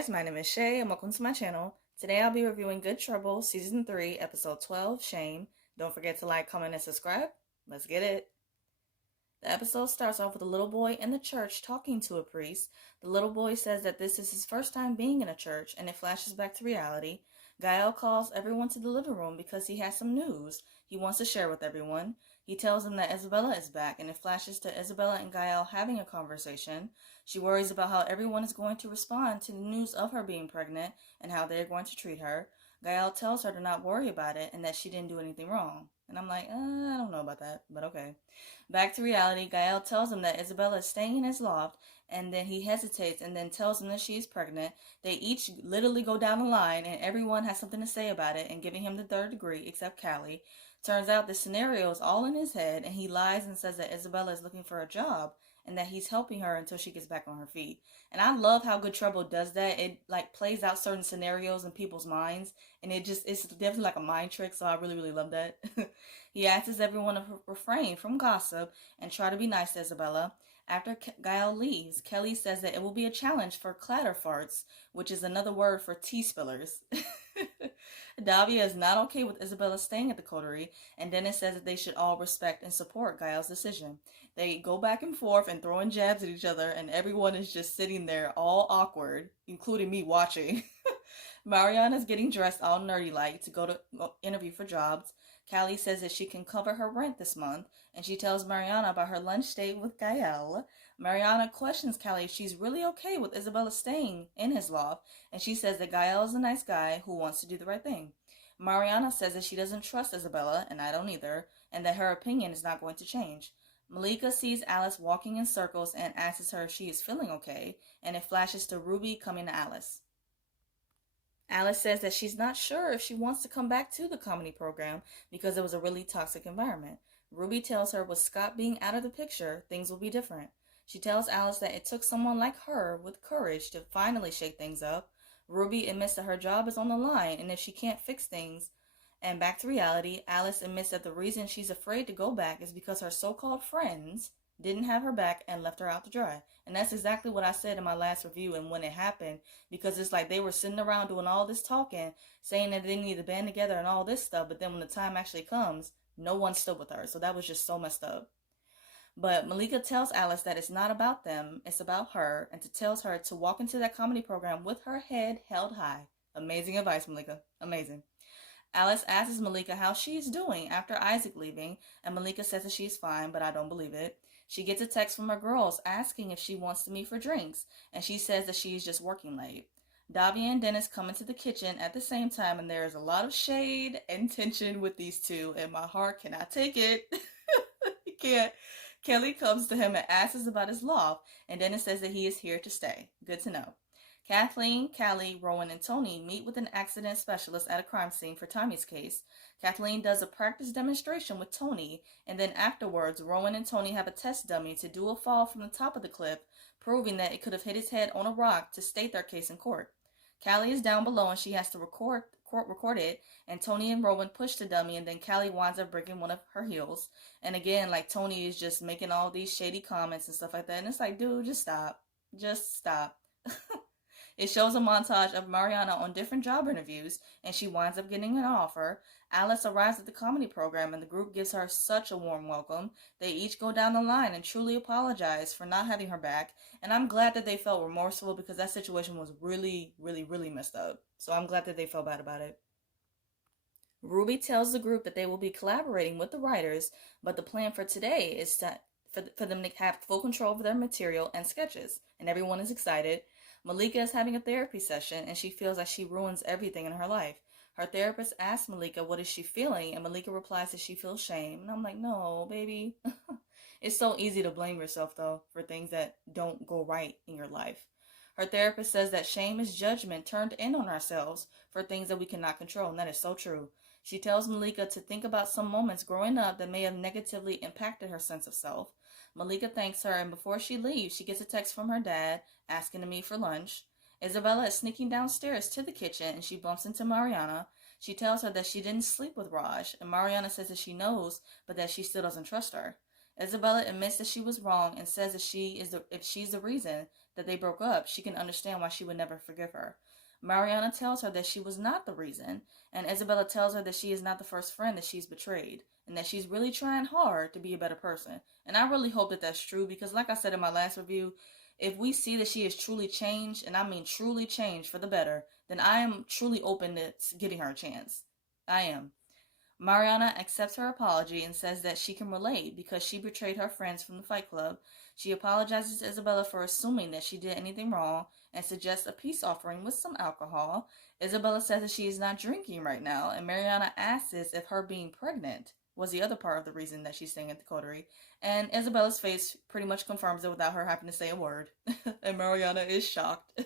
guys, my name is Shay and welcome to my channel. Today I'll be reviewing Good Trouble Season 3, Episode 12, Shame. Don't forget to like, comment, and subscribe. Let's get it. The episode starts off with a little boy in the church talking to a priest. The little boy says that this is his first time being in a church, and it flashes back to reality. Gael calls everyone to the living room because he has some news he wants to share with everyone. He tells them that Isabella is back, and it flashes to Isabella and Gael having a conversation. She worries about how everyone is going to respond to the news of her being pregnant and how they're going to treat her. Gael tells her to not worry about it and that she didn't do anything wrong. And I'm like, I don't know about that, but okay. Back to reality, Gael tells him that Isabella is staying in his loft, and then he hesitates and then tells him that she is pregnant. They each literally go down the line, and everyone has something to say about it and giving him the third degree, except Callie. Turns out the scenario is all in his head, and he lies and says that Isabella is looking for a job and that he's helping her until she gets back on her feet. And I love how Good Trouble does that. It like plays out certain scenarios in people's minds, and it's definitely like a mind trick, so I really love that. He asks everyone to refrain from gossip and try to be nice to Isabella. After Gael leaves, Kelly says that it will be a challenge for clatter farts, which is another word for tea spillers. Davia is not okay with Isabella staying at the coterie, and Dennis says that they should all respect and support Gael's decision. They go back and forth and throwing jabs at each other, and everyone is just sitting there all awkward, including me watching. Mariana's getting dressed all nerdy-like to go to interview for jobs. Callie says that she can cover her rent this month, and she tells Mariana about her lunch date with Gael. Mariana questions Callie if she's really okay with Isabella staying in his loft, and she says that Gael is a nice guy who wants to do the right thing. Mariana says that she doesn't trust Isabella, and I don't either, and that her opinion is not going to change. Malika sees Alice walking in circles and asks her if she is feeling okay, and it flashes to Ruby coming to Alice. Alice says that she's not sure if she wants to come back to the comedy program because it was a really toxic environment. Ruby tells her with Scott being out of the picture, things will be different. She tells Alice that it took someone like her with courage to finally shake things up. Ruby admits that her job is on the line, and if she can't fix things. And back to reality, Alice admits that the reason she's afraid to go back is because her so-called friends didn't have her back and left her out to dry. And that's exactly what I said in my last review and when it happened, because it's like they were sitting around doing all this talking, saying that they need to band together and all this stuff, but then when the time actually comes, no one stood with her. So that was just so messed up. But Malika tells Alice that it's not about them, it's about her, and tells her to walk into that comedy program with her head held high. Amazing advice, Malika. Amazing. Alice asks Malika how she's doing after Isaac leaving, and Malika says that she's fine, but I don't believe it. She gets a text from her girls asking if she wants to meet for drinks, and she says that she's just working late. Davia and Dennis come into the kitchen at the same time, and there is a lot of shade and tension with these two, and my heart cannot take it. It can't. Kelly comes to him and asks about his loft, and Dennis says that he is here to stay. Good to know. Kathleen, Callie, Rowan, and Tony meet with an accident specialist at a crime scene for Tommy's case. Kathleen does a practice demonstration with Tony, and then afterwards, Rowan and Tony have a test dummy to do a fall from the top of the cliff, proving that it could have hit his head on a rock to state their case in court. Callie is down below and she has to record it, and Tony and Rowan push the dummy, and then Callie winds up breaking one of her heels. And again, like, Tony is just making all these shady comments and stuff like that, and it's like, dude, just stop. Just stop. It shows a montage of Mariana on different job interviews, and she winds up getting an offer. Alice arrives at the comedy program, and the group gives her such a warm welcome. They each go down the line and truly apologize for not having her back, and I'm glad that they felt remorseful because that situation was really messed up. So I'm glad that they felt bad about it. Ruby tells the group that they will be collaborating with the writers, but the plan for today is for them to have full control over their material and sketches, and everyone is excited. Malika is having a therapy session, and she feels like she ruins everything in her life. Her therapist asks Malika what is she feeling, and Malika replies that she feels shame. And I'm like, no, baby. It's so easy to blame yourself, though, for things that don't go right in your life. Her therapist says that shame is judgment turned in on ourselves for things that we cannot control, and that is so true. She tells Malika to think about some moments growing up that may have negatively impacted her sense of self. Malika thanks her, and before she leaves, she gets a text from her dad asking to meet for lunch. Isabella is sneaking downstairs to the kitchen, and she bumps into Mariana. She tells her that she didn't sleep with Raj, and Mariana says that she knows, but that she still doesn't trust her. Isabella admits that she was wrong and says that if she's the reason that they broke up, she can understand why she would never forgive her. Mariana tells her that she was not the reason, and Isabella tells her that she is not the first friend that she's betrayed, and that she's really trying hard to be a better person. And I really hope that that's true, because like I said in my last review, if we see that she is truly changed, and I mean truly changed for the better, then I am truly open to giving her a chance. I am. Mariana accepts her apology and says that she can relate because she betrayed her friends from the Fight Club. She apologizes to Isabella for assuming that she did anything wrong and suggests a peace offering with some alcohol. Isabella says that she is not drinking right now, and Mariana asks if her being pregnant was the other part of the reason that she's staying at the coterie. And Isabella's face pretty much confirms it without her having to say a word. And Mariana is shocked.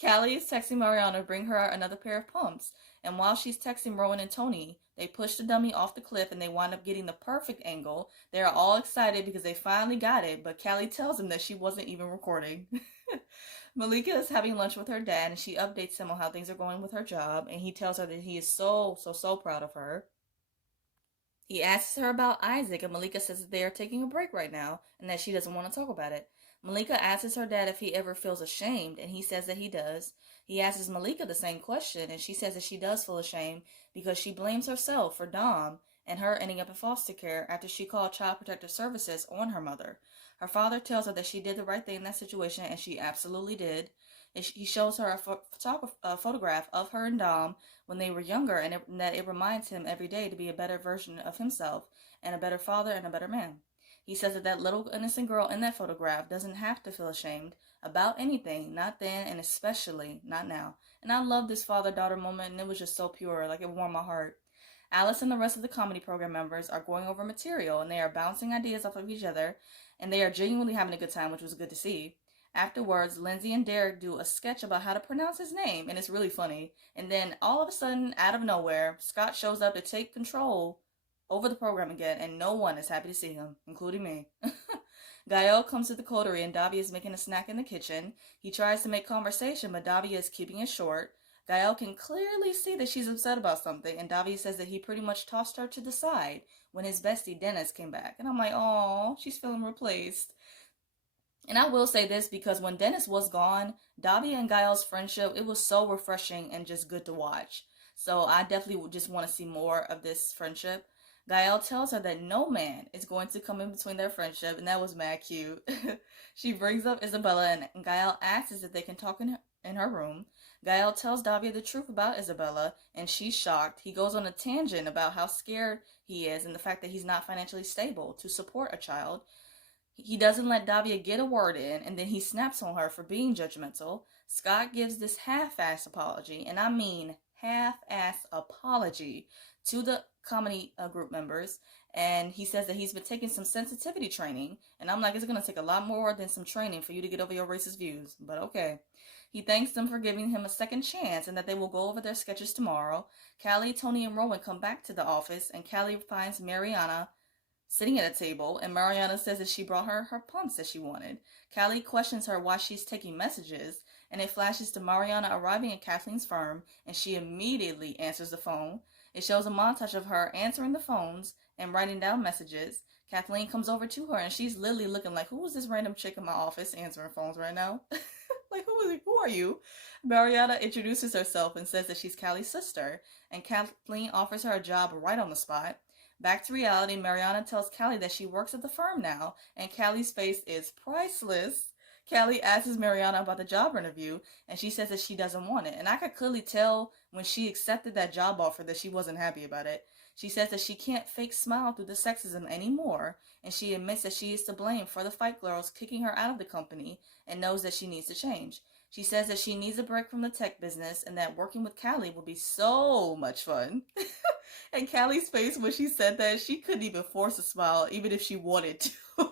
Callie is texting Mariana to bring her another pair of pumps. And while she's texting Rowan and Tony, they push the dummy off the cliff and they wind up getting the perfect angle. They are all excited because they finally got it, but Callie tells them that she wasn't even recording. Malika is having lunch with her dad and she updates him on how things are going with her job, and he tells her that he is so proud of her. He asks her about Isaac, and Malika says that they are taking a break right now and that she doesn't want to talk about it. Malika asks her dad if he ever feels ashamed, and he says that he does. He asks Malika the same question, and she says that she does feel ashamed because she blames herself for Dom and her ending up in foster care after she called Child Protective Services on her mother. Her father tells her that she did the right thing in that situation, and she absolutely did. He shows her a photograph of her and Dom when they were younger, and that it reminds him every day to be a better version of himself and a better father and a better man. He says that little innocent girl in that photograph doesn't have to feel ashamed about anything, not then and especially not now. And I love this father-daughter moment, and it was just so pure, like it warmed my heart. Alice and the rest of the comedy program members are going over material, and they are bouncing ideas off of each other, and they are genuinely having a good time, which was good to see. Afterwards, Lindsay and Derek do a sketch about how to pronounce his name, and it's really funny. And then all of a sudden, out of nowhere, Scott shows up to take control over the program again, and no one is happy to see him, including me. Gael comes to the coterie, and Davia is making a snack in the kitchen. He tries to make conversation, but Davia is keeping it short. Gael can clearly see that she's upset about something, and Davia says that he pretty much tossed her to the side when his bestie Dennis came back. And I'm like, oh, she's feeling replaced. And I will say this, because when Dennis was gone, Davia and Gael's friendship, it was so refreshing and just good to watch. So I definitely would just want to see more of this friendship. Gael tells her that no man is going to come in between their friendship, and that was mad cute. She brings up Isabella, and Gael asks if they can talk in her room. Gael tells Davia the truth about Isabella, and she's shocked. He goes on a tangent about how scared he is and the fact that he's not financially stable to support a child. He doesn't let Davia get a word in, and then he snaps on her for being judgmental. Scott gives this half-ass apology, and I mean half-ass apology, to the comedy group members, and he says that he's been taking some sensitivity training, and I'm like, it's going to take a lot more than some training for you to get over your racist views, but okay. He thanks them for giving him a second chance and that they will go over their sketches tomorrow. Callie, Tony, and Rowan come back to the office, and Callie finds Mariana sitting at a table, and Mariana says that she brought her pumps that she wanted. Callie questions her why she's taking messages, and it flashes to Mariana arriving at Kathleen's firm, and she immediately answers the phone. It shows a montage of her answering the phones and writing down messages. Kathleen comes over to her, and she's literally looking like, who is this random chick in my office answering phones right now? Like, who are you? Mariana introduces herself and says that she's Callie's sister, and Kathleen offers her a job right on the spot. Back to reality, Mariana tells Callie that she works at the firm now, and Callie's face is priceless. Callie asks Mariana about the job interview, and she says that she doesn't want it. And I could clearly tell when she accepted that job offer that she wasn't happy about it. She says that she can't fake smile through the sexism anymore, and she admits that she is to blame for the Fight Girls kicking her out of the company and knows that she needs to change. She says that she needs a break from the tech business and that working with Callie will be so much fun. And Callie's face when she said that, she couldn't even force a smile, even if she wanted to. And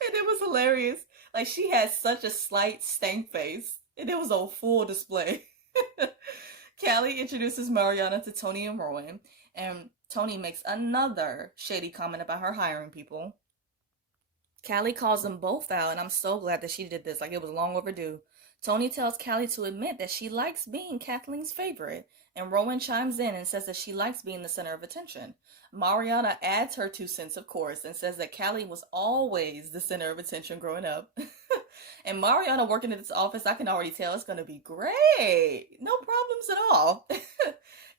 it was hilarious. Like, she had such a slight stank face, and it was on full display. Callie introduces Mariana to Tony and Rowan, and Tony makes another shady comment about her hiring people. Callie calls them both out, and I'm so glad that she did this. Like, it was long overdue. Tony tells Callie to admit that she likes being Kathleen's favorite, and Rowan chimes in and says that she likes being the center of attention. Mariana adds her 2 cents, of course, and says that Callie was always the center of attention growing up. And Mariana working at this office, I can already tell it's going to be great. No problems at all.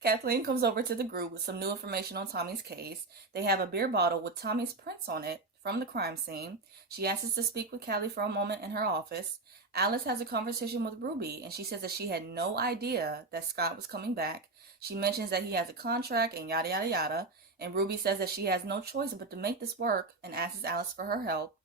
Kathleen comes over to the group with some new information on Tommy's case. They have a beer bottle with Tommy's prints on it from the crime scene. She asks us to speak with Callie for a moment in her office. Alice has a conversation with Ruby, and she says that she had no idea that Scott was coming back. She mentions that he has a contract and yada yada yada, and Ruby says that she has no choice but to make this work and asks Alice for her help.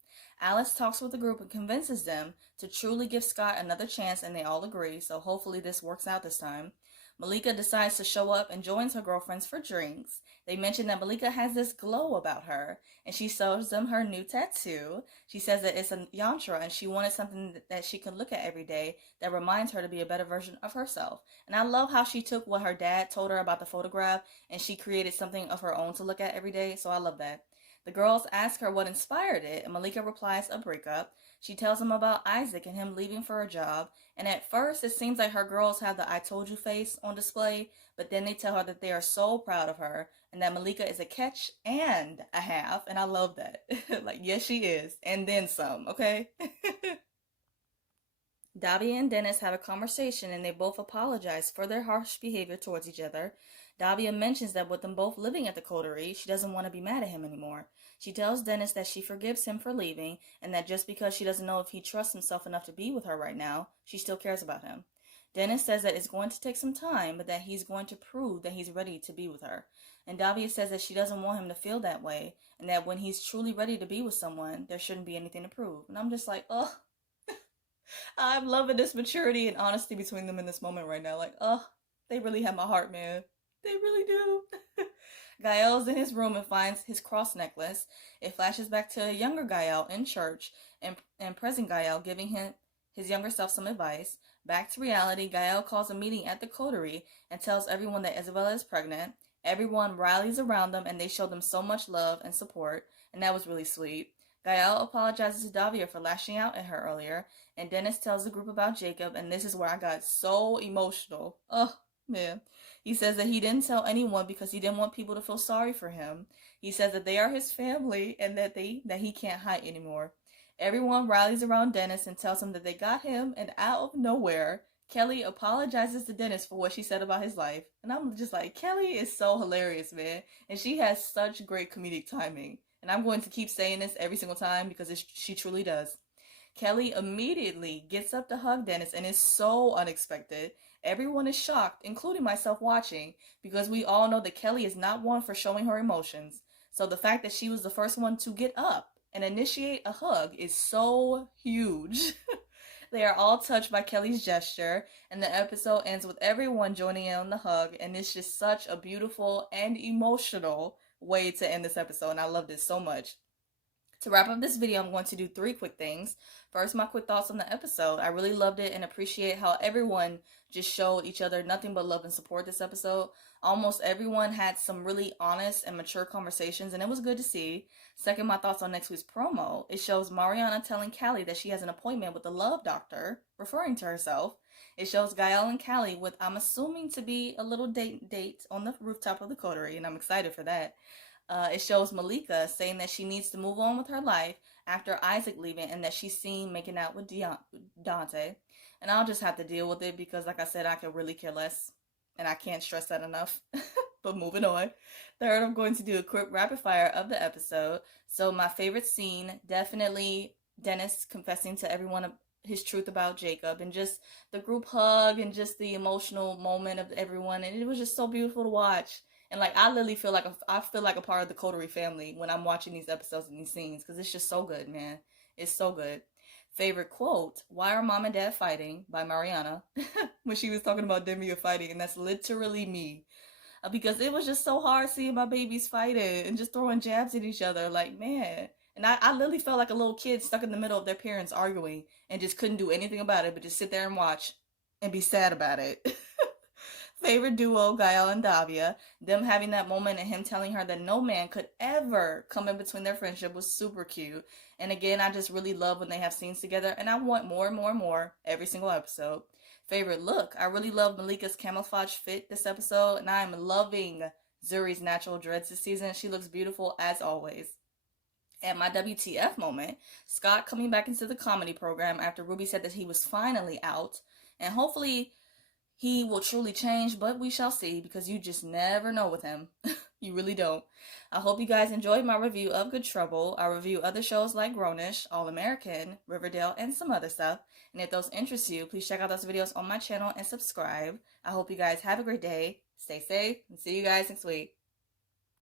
Alice talks with the group and convinces them to truly give Scott another chance, and they all agree, so hopefully this works out this time. Malika decides to show up and joins her girlfriends for drinks. They mention that Malika has this glow about her, and she shows them her new tattoo. She says that it's a yantra, and she wanted something that she could look at every day that reminds her to be a better version of herself. And I love how she took what her dad told her about the photograph, and she created something of her own to look at every day, so I love that. The girls ask her what inspired it, and Malika replies a breakup. She tells them about Isaac and him leaving for a job, and at first it seems like her girls have the I told you face on display, but then they tell her that they are so proud of her and that Malika is a catch and a half, and I love that. Like, yes, she is, and then some, okay? Davia and Dennis have a conversation and they both apologize for their harsh behavior towards each other. Davia mentions that with them both living at the coterie, she doesn't want to be mad at him anymore. She tells Dennis that she forgives him for leaving and that just because she doesn't know if he trusts himself enough to be with her right now, she still cares about him. Dennis says that it's going to take some time, but that he's going to prove that he's ready to be with her. And Davia says that she doesn't want him to feel that way and that when he's truly ready to be with someone, there shouldn't be anything to prove. And I'm just like, oh, I'm loving this maturity and honesty between them in this moment right now. Like, oh, they really have my heart, man. They really do. Gael's in his room and finds his cross necklace. It flashes back to a younger Gael in church and present Gael giving him his younger self some advice. Back to reality, Gael calls a meeting at the coterie and tells everyone that Isabella is pregnant. Everyone rallies around them and they show them so much love and support, and that was really sweet. Gael apologizes to Davia for lashing out at her earlier, and Dennis tells the group about Jacob, and this is where I got so emotional. Oh, man. He says that he didn't tell anyone because he didn't want people to feel sorry for him. He says that they are his family and that he can't hide anymore. Everyone rallies around Dennis and tells him that they got him, and out of nowhere, Kelly apologizes to Dennis for what she said about his life. And I'm just like, Kelly is so hilarious, man. And she has such great comedic timing. And I'm going to keep saying this every single time because she truly does. Kelly immediately gets up to hug Dennis and is so unexpected. Everyone is shocked, including myself watching, because we all know that Kelly is not one for showing her emotions. So the fact that she was the first one to get up and initiate a hug is so huge. They are all touched by Kelly's gesture, and the episode ends with everyone joining in on the hug, and it's just such a beautiful and emotional way to end this episode, and I loved it so much. To wrap up this video, I'm going to do 3 quick things. First, my quick thoughts on the episode. I really loved it and appreciate how everyone just showed each other nothing but love and support this episode. Almost everyone had some really honest and mature conversations, and it was good to see. Second, my thoughts on next week's promo. It shows Mariana telling Callie that she has an appointment with the love doctor, referring to herself. It shows Gael and Callie with, I'm assuming to be a little date on the rooftop of the coterie, and I'm excited for that. It shows Malika saying that she needs to move on with her life after Isaac leaving and that she's seen making out with Dante. And I'll just have to deal with it because, like I said, I could really care less. And I can't stress that enough. But moving on. Third, I'm going to do a quick rapid fire of the episode. So my favorite scene, definitely Dennis confessing to everyone his truth about Jacob and just the group hug and just the emotional moment of everyone. And it was just so beautiful to watch. And like I literally feel like a part of the Coterie family when I'm watching these episodes and these scenes because it's just so good, man. It's so good. Favorite quote: "Why are mom and dad fighting?" by Mariana when she was talking about Demi fighting, and that's literally me because it was just so hard seeing my babies fighting and just throwing jabs at each other. Like, man. And I literally felt like a little kid stuck in the middle of their parents arguing and just couldn't do anything about it but just sit there and watch and be sad about it. Favorite duo, Gael and Davia. Them having that moment and him telling her that no man could ever come in between their friendship was super cute. And again, I just really love when they have scenes together, and I want more and more and more every single episode. Favorite look, I really love Malika's camouflage fit this episode, and I am loving Zuri's natural dreads this season. She looks beautiful as always. And my WTF moment, Scott coming back into the comedy program after Ruby said that he was finally out. And hopefully he will truly change, but we shall see because you just never know with him. You really don't. I hope you guys enjoyed my review of Good Trouble. I review other shows like Grownish, All American, Riverdale, and some other stuff. And if those interest you, please check out those videos on my channel and subscribe. I hope you guys have a great day, stay safe, and see you guys next week.